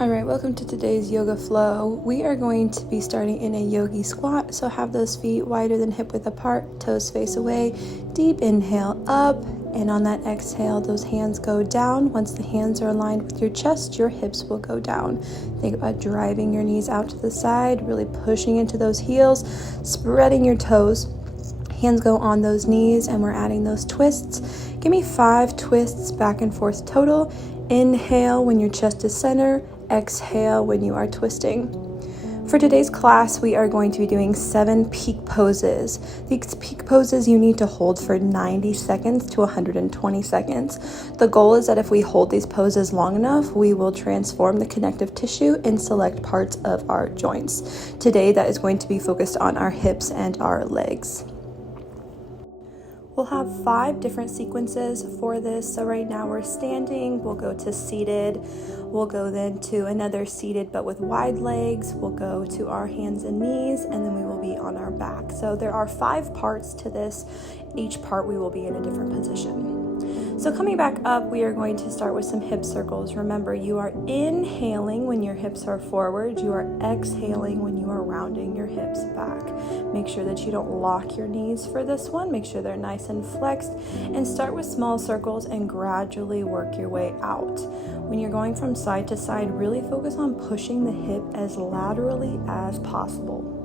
Alright, welcome to today's yoga flow. We are going to be starting in a yogi squat, so have those feet wider than hip width apart, toes face away. Deep inhale up, and on that exhale, those hands go down. Once the hands are aligned with your chest, your hips will go down. Think about driving your knees out to the side, really pushing into those heels, spreading your toes. Hands go on those knees, and we're adding those twists. Give me 5 twists back and forth total. Inhale when your chest is center. Exhale when you are twisting. For today's class, we are going to be doing 7 peak poses. These peak poses you need to hold for 90 seconds to 120 seconds. The goal is that if we hold these poses long enough, we will transform the connective tissue in select parts of our joints. Today, that is going to be focused on our hips and our legs. We'll have 5 different sequences for this. So right now we're standing, we'll go to seated, we'll go then to another seated but with wide legs, we'll go to our hands and knees, and then we will be on our back. So there are 5 parts to this. Each part we will be in a different position. So coming back up, we are going to start with some hip circles. Remember, you are inhaling when your hips are forward. You are exhaling when you are rounding your hips back. Make sure that you don't lock your knees for this one. Make sure they're nice and flexed. And start with small circles and gradually work your way out. When you're going from side to side, really focus on pushing the hip as laterally as possible.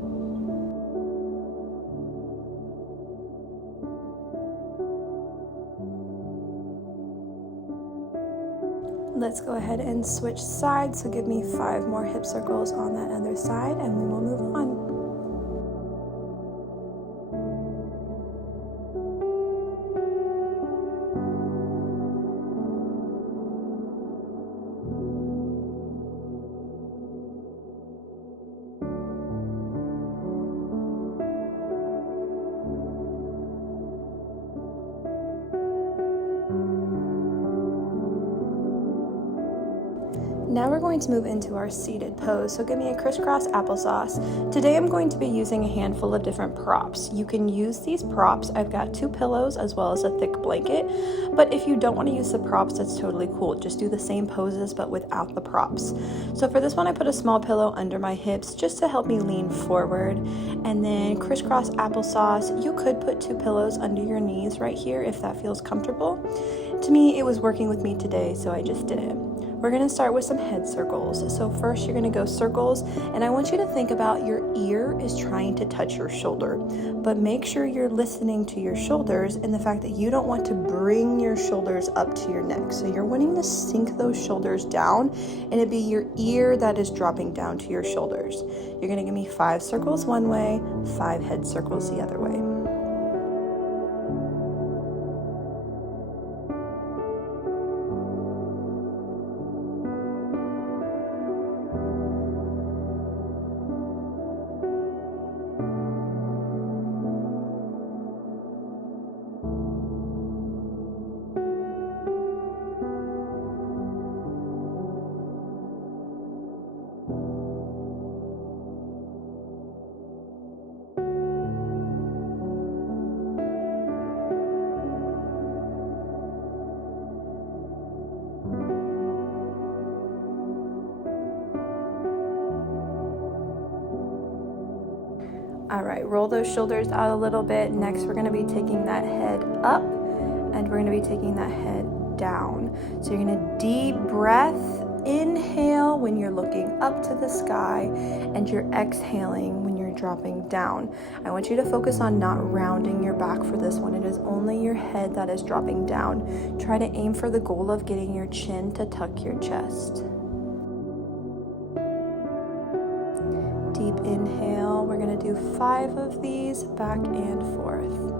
Let's go ahead and switch sides. So give me 5 more hip circles on that other side, and we will move on. Now we're going to move into our seated pose. So give me a crisscross applesauce. Today I'm going to be using a handful of different props. You can use these props. I've got 2 pillows as well as a thick blanket. But if you don't want to use the props, that's totally cool. Just do the same poses but without the props. So for this one, I put a small pillow under my hips just to help me lean forward. And then crisscross applesauce. You could put 2 pillows under your knees right here if that feels comfortable. To me, it was working with me today, so I just did it. We're going to start with some head circles. So first you're going to go circles, and I want you to think about your ear is trying to touch your shoulder, but make sure you're listening to your shoulders and the fact that you don't want to bring your shoulders up to your neck. So you're wanting to sink those shoulders down, and it'd be your ear that is dropping down to your shoulders. You're going to give me 5 circles one way, 5 head circles the other way. All right, roll those shoulders out a little bit. Next, we're going to be taking that head up, and we're going to be taking that head down. So you're going to deep breath, inhale when you're looking up to the sky, and you're exhaling when you're dropping down. I want you to focus on not rounding your back for this one. It is only your head that is dropping down. Try to aim for the goal of getting your chin to tuck your chest. Deep inhale. We're going to do 5 of these back and forth.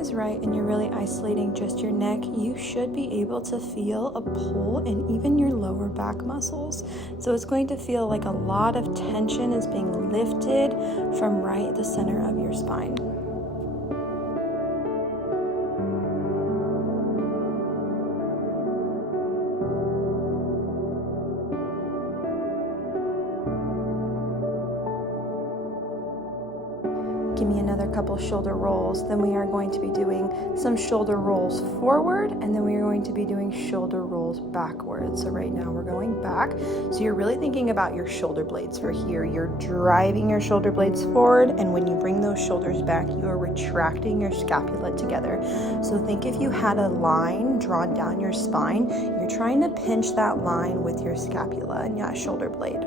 is right and you're really isolating just your neck, you should be able to feel a pull in even your lower back muscles. So it's going to feel like a lot of tension is being lifted from right at the center of your spine. Give me another couple shoulder rolls. Then we are going to be doing some shoulder rolls forward, and then we are going to be doing shoulder rolls backwards. So right now we're going back. So you're really thinking about your shoulder blades for here. You're driving your shoulder blades forward, and when you bring those shoulders back, you are retracting your scapula together. So think if you had a line drawn down your spine, you're trying to pinch that line with your scapula and your shoulder blade.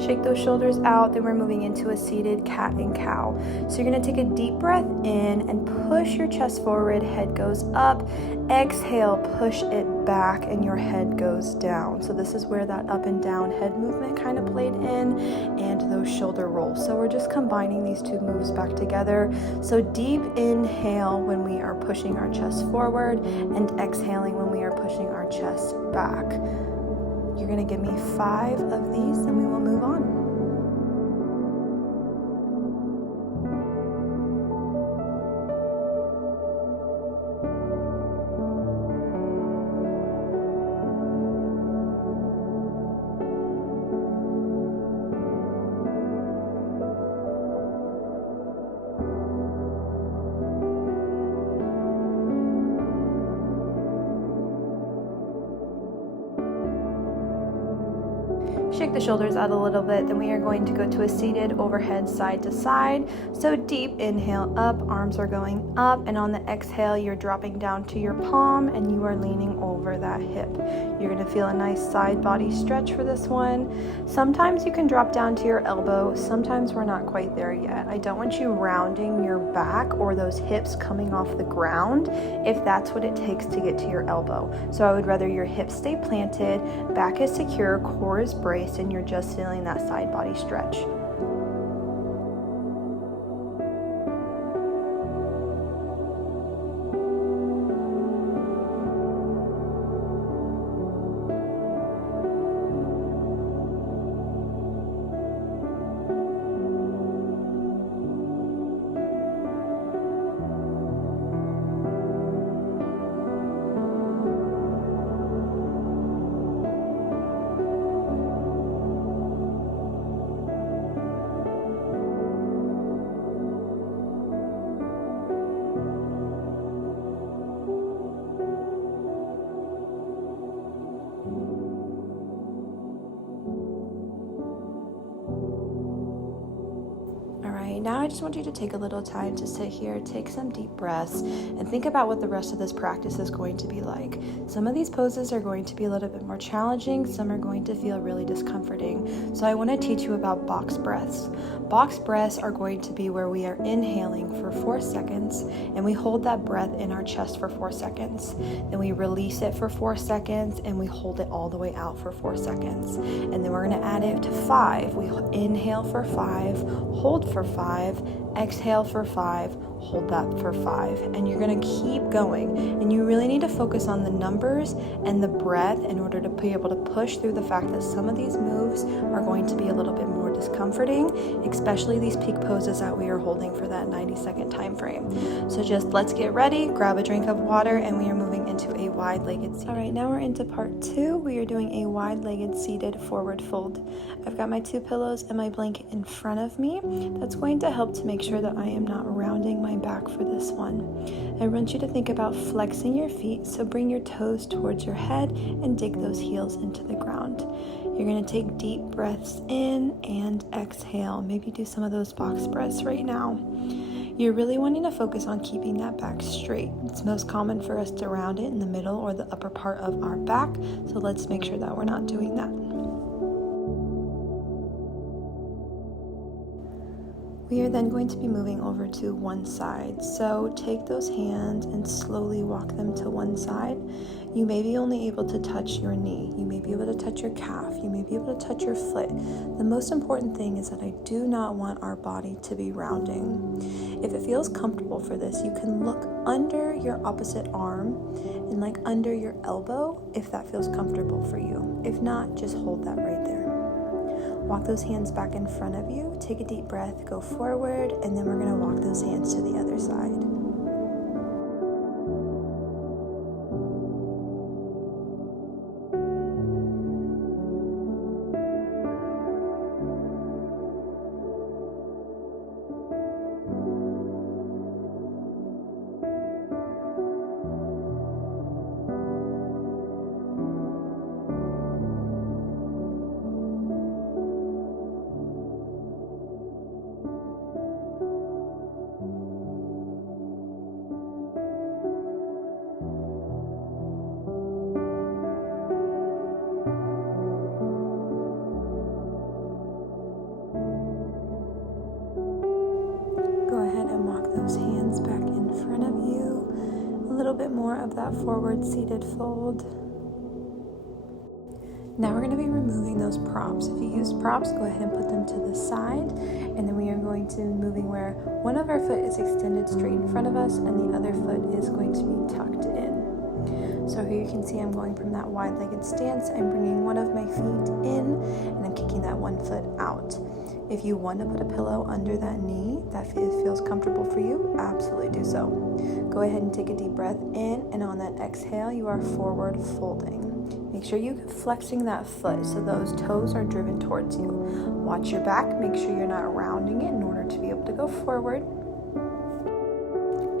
Shake those shoulders out, then we're moving into a seated cat and cow. So you're gonna take a deep breath in and push your chest forward, head goes up. Exhale, push it back and your head goes down. So this is where that up and down head movement kind of played in, and those shoulder rolls. So we're just combining these two moves back together. So deep inhale when we are pushing our chest forward, and exhaling when we are pushing our chest back. You're going to give me 5 of these and we will move on. Shake the shoulders out a little bit, then we are going to go to a seated overhead side to side. So deep inhale up, arms are going up, and on the exhale you're dropping down to your palm and you are leaning over that hip. You're going to feel a nice side body stretch for this one. Sometimes you can drop down to your elbow, sometimes we're not quite there yet. I don't want you rounding your back or those hips coming off the ground if that's what it takes to get to your elbow. So I would rather your hips stay planted, back is secure, core is braced, and you're just feeling that side body stretch. Now I just want you to take a little time to sit here, take some deep breaths, and think about what the rest of this practice is going to be like. Some of these poses are going to be a little bit more challenging, some are going to feel really discomforting. So I want to teach you about box breaths. Box breaths are going to be where we are inhaling for 4 seconds, and we hold that breath in our chest for 4 seconds. Then we release it for 4 seconds, and we hold it all the way out for 4 seconds. And then we're going to add it to 5. We inhale for 5, hold for 5, exhale for 5, hold that for 5, and you're going to keep going. And you really need to focus on the numbers and the breath in order to be able to push through the fact that some of these moves are going to be a little bit more discomforting, especially these peak poses that we are holding for that 90-second time frame. So just let's get ready, grab a drink of water, and we are moving into a wide-legged seated. All right, now we're into part 2. We are doing a wide-legged seated forward fold. I've got my 2 pillows and my blanket in front of me. That's going to help to make sure that I am not rounding my back for this one. I want you to think about flexing your feet, so bring your toes towards your head and dig those heels into the ground. You're going to take deep breaths in and exhale. Maybe do some of those box breaths right now. You're really wanting to focus on keeping that back straight. It's most common for us to round it in the middle or the upper part of our back, so let's make sure that we're not doing that. We are then going to be moving over to one side. So take those hands and slowly walk them to one side. You may be only able to touch your knee. You may be able to touch your calf. You may be able to touch your foot. The most important thing is that I do not want our body to be rounding. If it feels comfortable for this, you can look under your opposite arm and like under your elbow if that feels comfortable for you. If not, just hold that right there. Walk those hands back in front of you. Take a deep breath, go forward, and then we're going to walk those hands to the other side. Hands back in front of you, a little bit more of that forward seated fold. Now we're going to be removing those props. If you use props, go ahead and put them to the side, and then we are going to be moving where one of our foot is extended straight in front of us and the other foot is going to be tucked in. So here you can see I'm going from that wide-legged stance. I'm bringing one of my feet in and I'm kicking that one foot out. If you want to put a pillow under that knee, that feels comfortable for you, absolutely do so. Go ahead and take a deep breath in, and on that exhale, you are forward folding. Make sure you're flexing that foot so those toes are driven towards you. Watch your back, make sure you're not rounding it in order to be able to go forward.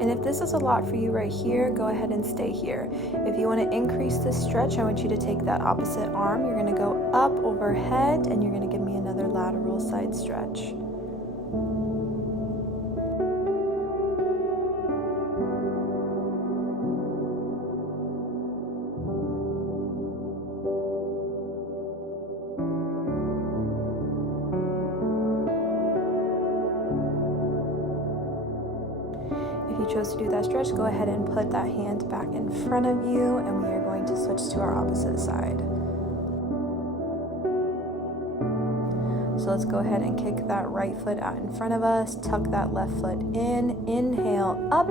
And if this is a lot for you right here, go ahead and stay here. If you want to increase this stretch, I want you to take that opposite arm. You're going to go up overhead, and you're going to give me another lateral side stretch. If you chose to do that stretch, go ahead and put that hand back in front of you, and we are going to switch to our opposite side. So let's go ahead and kick that right foot out in front of us, tuck that left foot in, inhale up,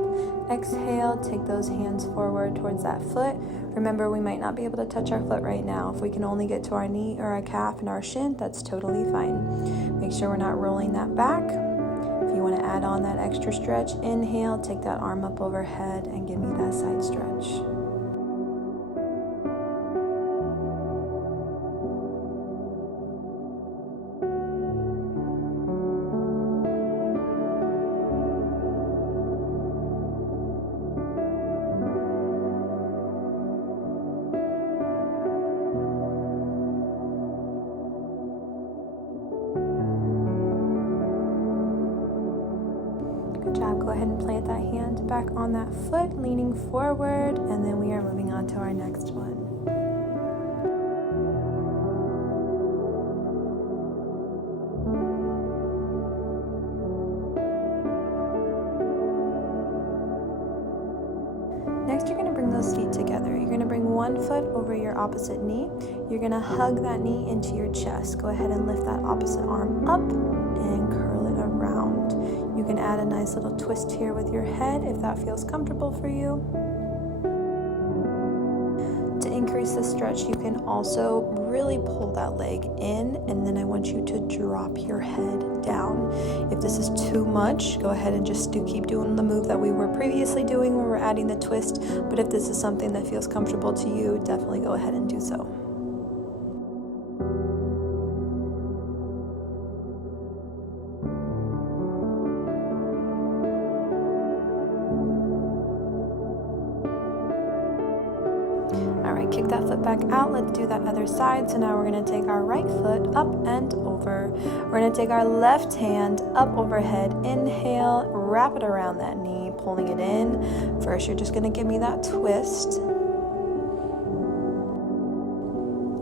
exhale, take those hands forward towards that foot. Remember, we might not be able to touch our foot right now. If we can only get to our knee or our calf and our shin, that's totally fine. Make sure we're not rolling that back. If you want to add on that extra stretch, inhale, take that arm up overhead and give me that side stretch. Good job. Go ahead and plant that hand back on that foot, leaning forward, and then we are moving on to our next one. Next, you're going to bring those feet together. You're going to bring one foot over your opposite knee. You're going to hug that knee into your chest. Go ahead and lift that opposite arm up and curl it around. You can add a nice little twist here with your head if that feels comfortable for you. To increase the stretch, you can also really pull that leg in, and then I want you to drop your head down. If this is too much, go ahead and just keep doing the move that we were previously doing where we're adding the twist, but if this is something that feels comfortable to you, definitely go ahead and do so. Alright, kick that foot back out. Let's do that other side. So now we're going to take our right foot up and over. We're going to take our left hand up overhead. Inhale, wrap it around that knee, pulling it in. First, you're just going to give me that twist.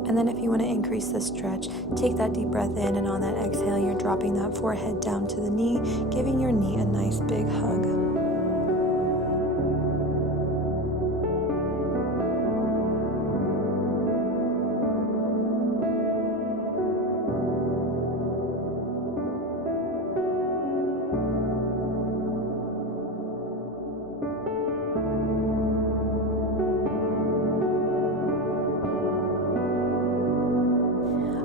And then if you want to increase the stretch, take that deep breath in, and on that exhale, you're dropping that forehead down to the knee, giving your knee a nice big hug.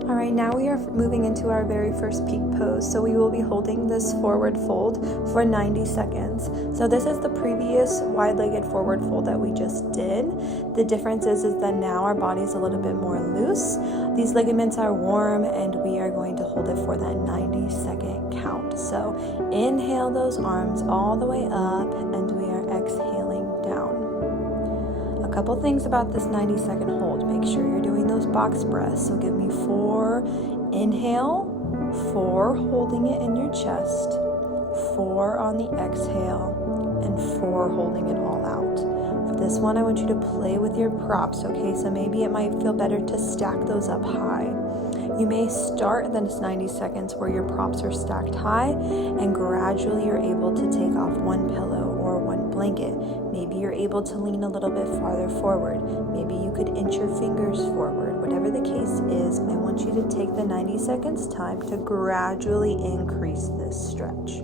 All right, now we are moving into our very first peak pose. So we will be holding this forward fold for 90 seconds. So this is the previous wide-legged forward fold that we just did. The difference is that now our body's a little bit more loose. These ligaments are warm, and we are going to hold it for that 90-second count. So inhale those arms all the way up, and we are exhaling down. A couple things about this 90-second hold. Make sure you're doing those box breaths. So give me 4 inhale, 4 holding it in your chest, 4 on the exhale, and 4 holding it all out. For this one, I want you to play with your props, okay? So maybe it might feel better to stack those up high. You may start this 90 seconds where your props are stacked high, and gradually you're able to take off one pillow or one blanket. Maybe you're able to lean a little bit farther forward. Maybe you could inch your fingers forward. Whatever the case is, I want you to take the 90 seconds time to gradually increase this stretch.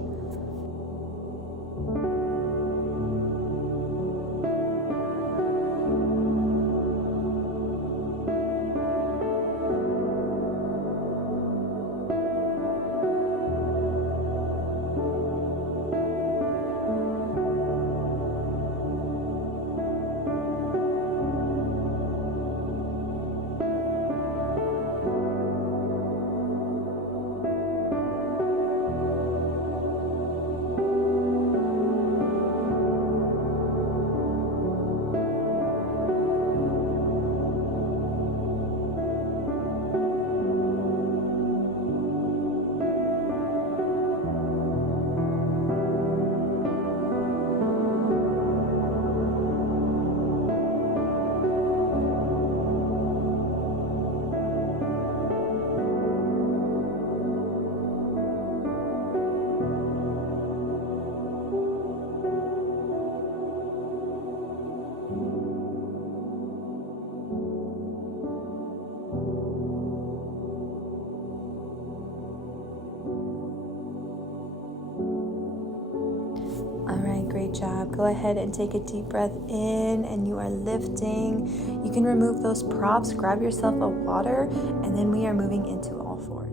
All right, great job. Go ahead and take a deep breath in, and you are lifting. You can remove those props, grab yourself a water, and then we are moving into all fours.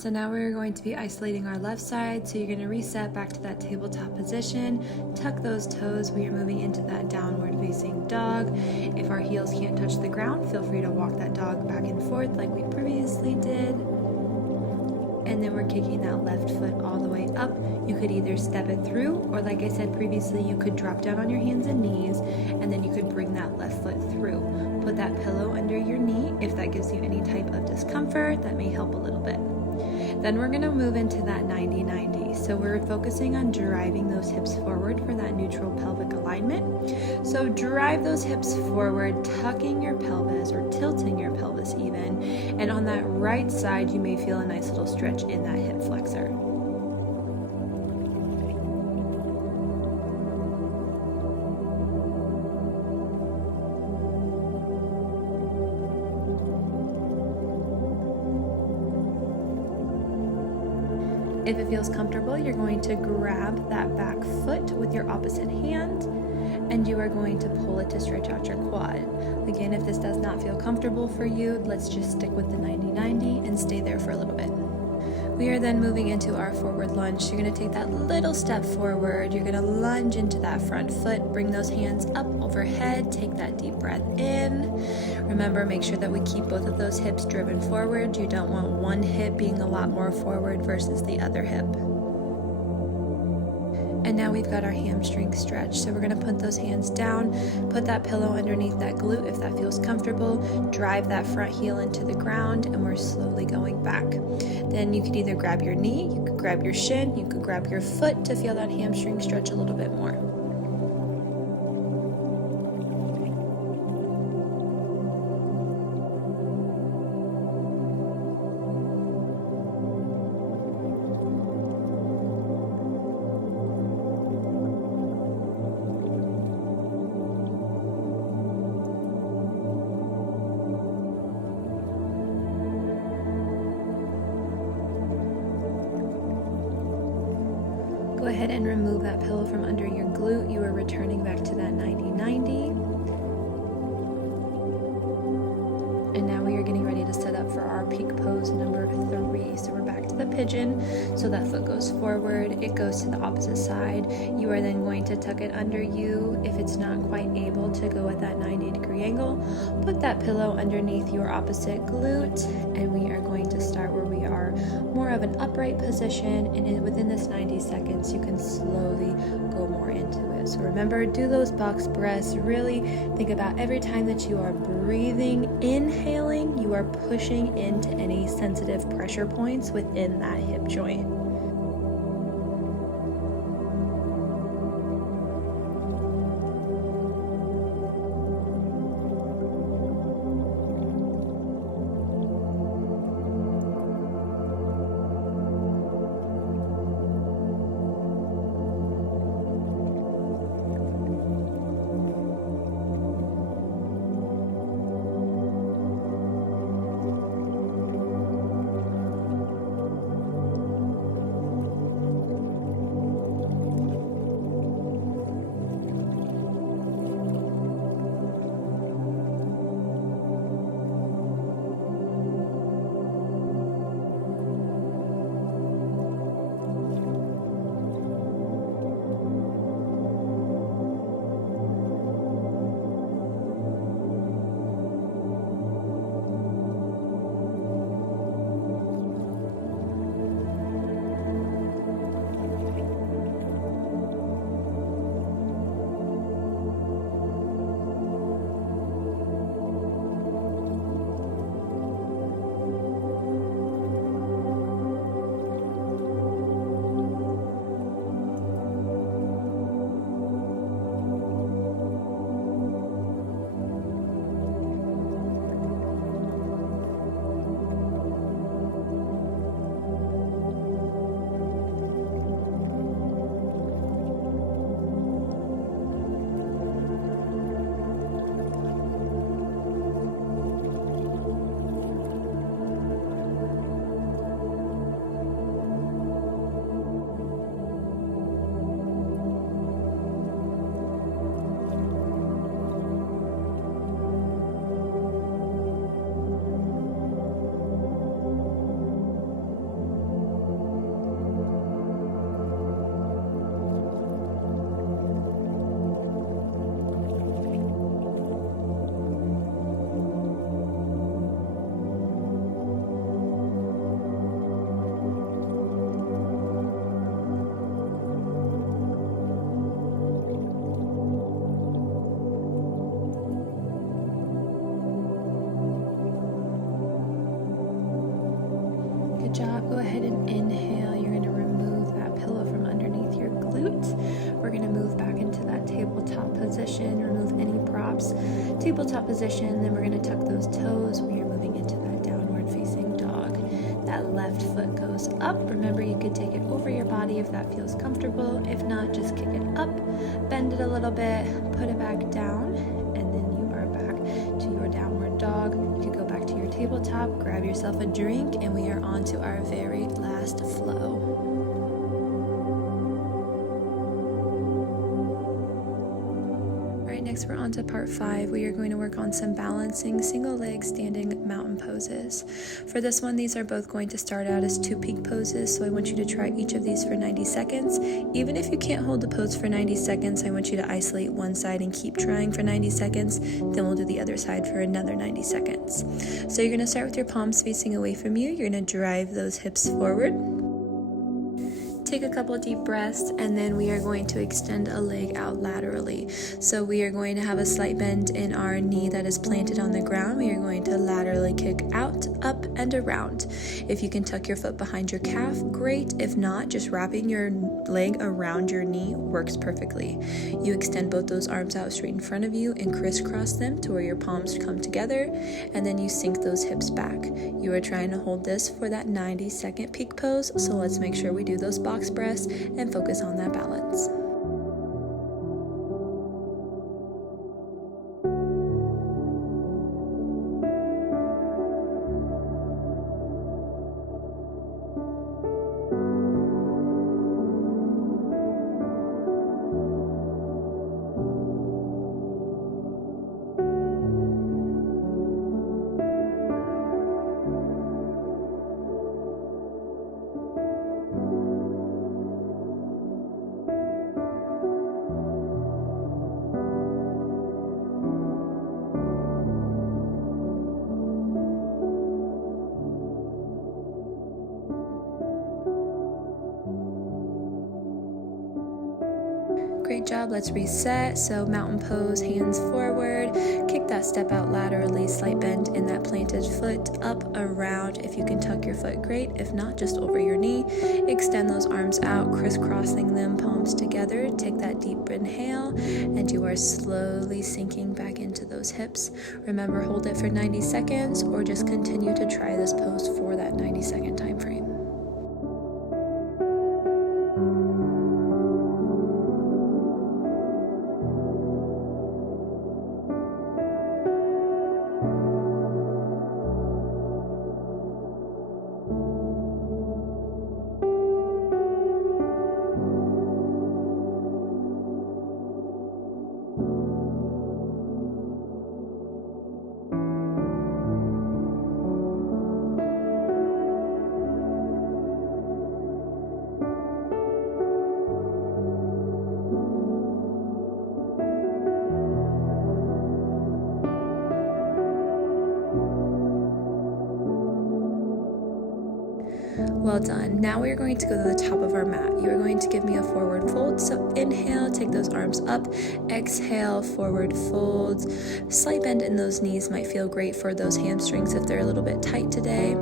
So now we're going to be isolating our left side. So you're going to reset back to that tabletop position, tuck those toes when you're moving into that downward facing dog. If our heels can't touch the ground, feel free to walk that dog back and forth like we previously did. And then we're kicking that left foot all the way up. You could either step it through, or like I said previously, you could drop down on your hands and knees, and then you could bring that left foot through. Put that pillow under your knee. If that gives you any type of discomfort, that may help a little bit. Then we're going to move into that 90-90. So we're focusing on driving those hips forward for that neutral pelvic alignment. So drive those hips forward, tucking your pelvis or tilting your pelvis even. And on that right side, you may feel a nice little stretch in that hip flexor. If it feels comfortable, you're going to grab that back foot with your opposite hand, and you are going to pull it to stretch out your quad. Again, if this does not feel comfortable for you, let's just stick with the 90-90 and stay there for a little bit. We are then moving into our forward lunge. You're going to take that little step forward. You're going to lunge into that front foot. Bring those hands up overhead. Take that deep breath in. Remember, make sure that we keep both of those hips driven forward. You don't want one hip being a lot more forward versus the other hip. And now we've got our hamstring stretch. So we're going to put those hands down, put that pillow underneath that glute if that feels comfortable, drive that front heel into the ground, and we're slowly going back. Then you could either grab your knee, you could grab your shin, you could grab your foot to feel that hamstring stretch a little bit more. Go ahead and remove that pillow from under your glute. You are returning back to that 90-90. And now we are getting ready to set up for our peak pose number 3. So we're back to the pigeon. So that foot goes forward, it goes to the opposite side. You are then going to tuck it under you. If it's not quite able to go at that 90-degree angle, put that pillow underneath your opposite glute, and we are going to start where we are more of an upright position, and within this 90 seconds you can slowly go more into it. So remember, do those box breaths. Really think about every time that you are breathing, inhaling, you are pushing into any sensitive pressure points within that hip joint. we're going to move back into that tabletop position, remove any props, tabletop position, then we're going to tuck those toes. We are moving into that downward facing dog. That left foot goes up. Remember, you could take it over your body if that feels comfortable. If not, just kick it up, bend it a little bit, put it back down, and then you are back to your downward dog. You could go back to your tabletop, grab yourself a drink, and we are on to our very last flow. Next, we're on to part 5. We are going to work on some balancing single leg standing mountain poses. For this one, these are both going to start out as 2 peak poses, so I want you to try each of these for 90 seconds. Even if you can't hold the pose for 90 seconds, I want you to isolate one side and keep trying for 90 seconds. Then we'll do the other side for another 90 seconds. So you're going to start with your palms facing away from you. You're going to drive those hips forward. Take a couple deep breaths, and then we are going to extend a leg out laterally. So we are going to have a slight bend in our knee that is planted on the ground. We are going to laterally kick out, up, and around. If you can tuck your foot behind your calf, great. If not, just wrapping your leg around your knee works perfectly. You extend both those arms out straight in front of you and crisscross them to where your palms come together, and then you sink those hips back. You are trying to hold this for that 90-second peak pose, so let's make sure we do those box breaths and focus on that balance. Great job. Let's reset. So mountain pose, hands forward, kick that step out laterally, slight bend in that planted foot, up, around. If you can tuck your foot, great. If not, just over your knee. Extend those arms out, crisscrossing them, palms together. Take that deep inhale, and you are slowly sinking back into those hips. Remember, hold it for 90 seconds, or just continue to try this pose for that 90-second time frame. Well done. Now we are going to go to the top of our mat. You are going to give me a forward fold. So inhale, take those arms up. Exhale, forward folds. Slight bend in those knees might feel great for those hamstrings if they're a little bit tight today.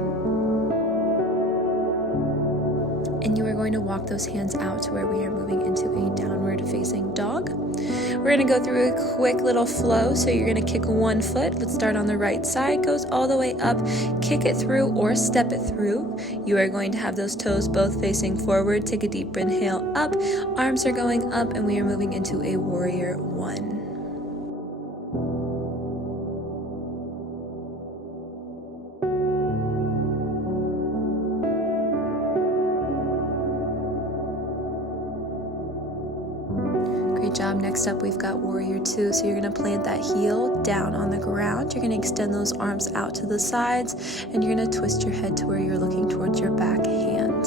And you are going to walk those hands out to where we are moving into a downward facing dog. We're going to go through a quick little flow. So you're going to kick one foot. Let's start on the right side. Goes all the way up. Kick it through or step it through. You are going to have those toes both facing forward. Take a deep inhale up. Arms are going up, and we are moving into a warrior one. Great job. Next up, we've got warrior two. So you're going to plant that heel down on the ground. You're going to extend those arms out to the sides, and you're going to twist your head to where you're looking towards your back hand.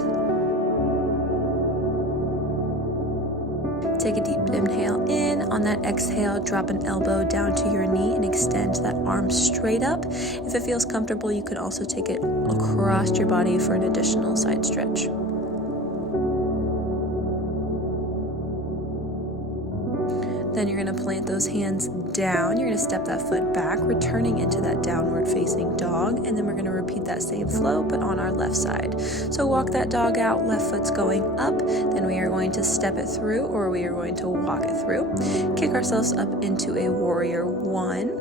Take a deep inhale in. On that exhale, drop an elbow down to your knee and extend that arm straight up. If it feels comfortable, you can also take it across your body for an additional side stretch. Then you're going to plant those hands down. You're going to step that foot back, returning into that downward facing dog. And then we're going to repeat that same flow, but on our left side. So walk that dog out, left foot's going up. Then we are going to step it through, or we are going to walk it through. Kick ourselves up into a warrior one.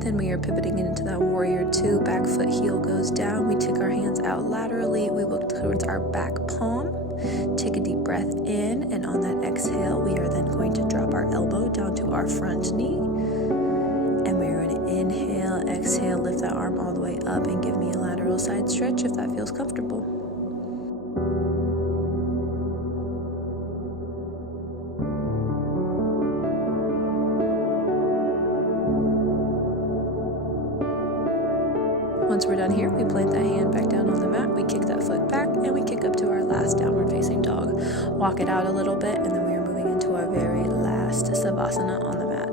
Then we are pivoting into that warrior two. Back foot heel goes down. We take our hands out laterally. We look towards our back palm. Take a deep breath in, and on that exhale, we are then going to drop our elbow down to our front knee. And we're going to inhale, exhale, lift that arm all the way up, and give me a lateral side stretch if that feels comfortable. Once we're done here, we plant that hand back down on the mat, we kick that foot back, and we kick up to our last downward facing dog. Walk it out a little bit, and then we are moving into our very last Savasana on the mat.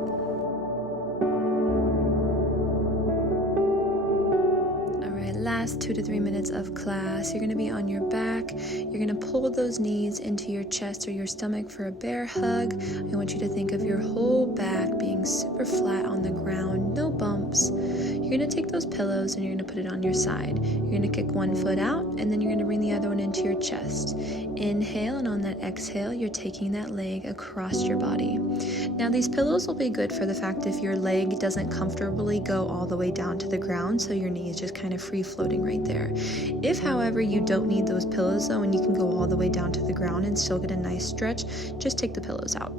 Last 2 to 3 minutes of class. You're going to be on your back. You're going to pull those knees into your chest or your stomach for a bear hug. I want you to think of your whole back being super flat on the ground, no bumps. You're going to take those pillows and you're going to put it on your side. You're going to kick one foot out, and then you're going to bring the other one into your chest. Inhale, and on that exhale, you're taking that leg across your body. Now, these pillows will be good for the fact if your leg doesn't comfortably go all the way down to the ground, so your knee is just kind of free floating right there. If, however, you don't need those pillows though, and you can go all the way down to the ground and still get a nice stretch, just take the pillows out.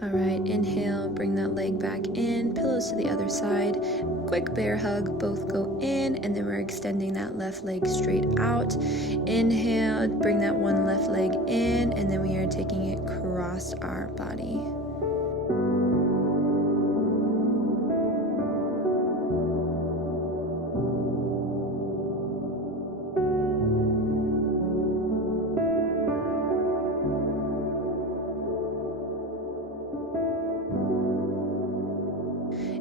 All right, inhale, bring that leg back in, pillows to the other side, quick bear hug, both go in, and then we're extending that left leg straight out. Inhale, bring that one left leg in, and then we are taking it across our body.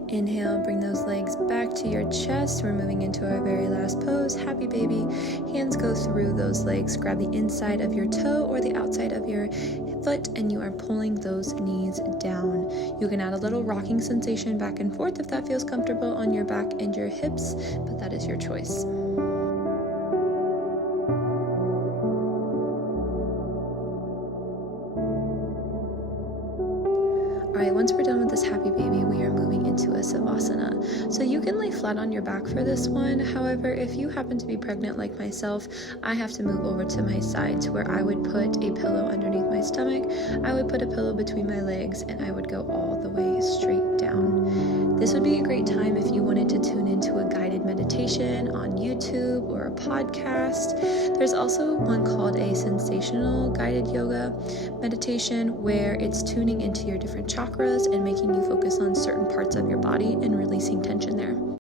Inhale, bring those legs back to your chest. We're moving into our very last pose, happy baby. Hands go through those legs. Grab the inside of your toe or the outside of your foot, and you are pulling those knees down. You can add a little rocking sensation back and forth if that feels comfortable on your back and your hips, but that is your choice. Alright, once we're done with this happy baby, we are moving into a Savasana. So you can lay flat on your back for this one. However, if you happen to be pregnant like myself, I have to move over to my side to where I would put a pillow underneath my stomach. I would put a pillow between my legs, and I would go all the way straight down. This would be a great time if you wanted to tune into a guided meditation on YouTube or a podcast. There's also one called a sensational guided yoga meditation where it's tuning into your different chakras and making you focus on certain parts of your body and releasing tension there.